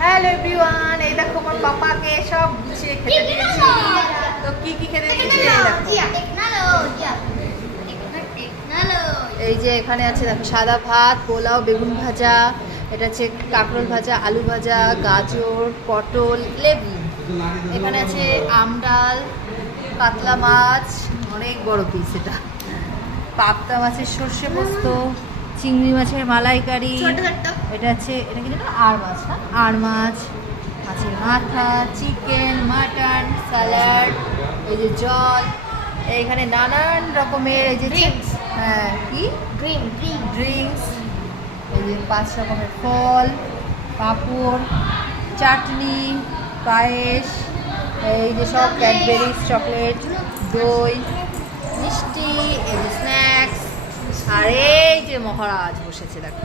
Hello everyone, এই দেখো আমার পাপাকে সব গুছিয়ে খেতে দিয়েছি। তো কি কি খেতে দিয়েছি এই যে এখানে আছে দেখো সাদা ভাত, পোলাও, বেগুন ভাজা, এটা হচ্ছে কাঁকরোল ভাজা, আলু ভাজা, গাজর, পটল, লেবু। এখানে আছে আম ডাল, কাতলা মাছ, অনেক বড় পিস, এটা পাবদা মাছের সর্ষে পোস্ত, চিংড়ি মাছের মালাইকারি, এটা হচ্ছে এটা কি জানো আর মাছ, না আর মাছ, মাছের মাথা, চিকেন, মাটন, স্যালাড, এই যে জল, এইখানে নানান রকমের এই যে হ্যাঁ কি ড্রিঙ্কস, এই যে 5 রকমের ফল, পাঁপড়, চাটনি, পায়েস, এই যে সব ক্যাডবেরিজ, চকলেট, দই, মিষ্টি, এই যে স্ন্যাক্স, আর এই যে মহারাজ বসেছে দেখো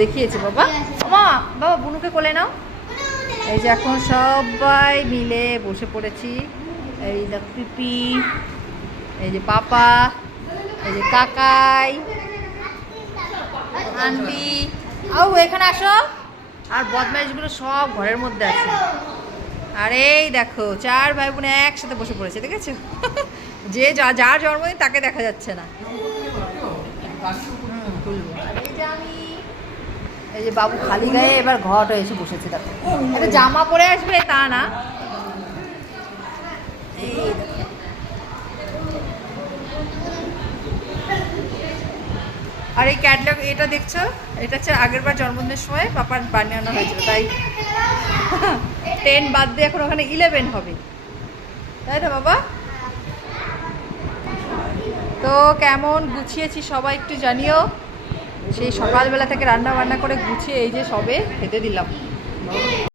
দেখিয়েছে বাবা। মা বাবা বুনুকে কোলে নাও। এই যে এখন সবাই মিলে বসে পড়েছি, এই দেখো পিপি, এই যে পাপা, এই যে কাকাই, আন্টি, আও এখানে আসো। আর বদমাইশগুলো সব ঘরের মধ্যে আছে। আর এই দেখো 4 ভাই বোন একসাথে বসে পড়েছে, দেখেছো? যে যার জন্মদিন তাকে দেখা যাচ্ছে না। এই যে বাবু খালি গায়ে এবার ঘট এসে বসেছে, দেখো একটা জামা পরে আসবে তা না। এই আর এই ক্যাটলগ এটা দেখছো, এটা হচ্ছে আগের বার জন্মদিনের সময় পাপার বানানো হয়েছিল, তাই 10 বাদ দিয়ে এখন ওখানে 11 হবে, তাই তো বাবা? তো কেমন গুছিয়েছি সবাই একটু জানিও। সেই সকালবেলা থেকে রান্না বান্না করে গুছিয়ে এই যে সবে খেতে দিলাম।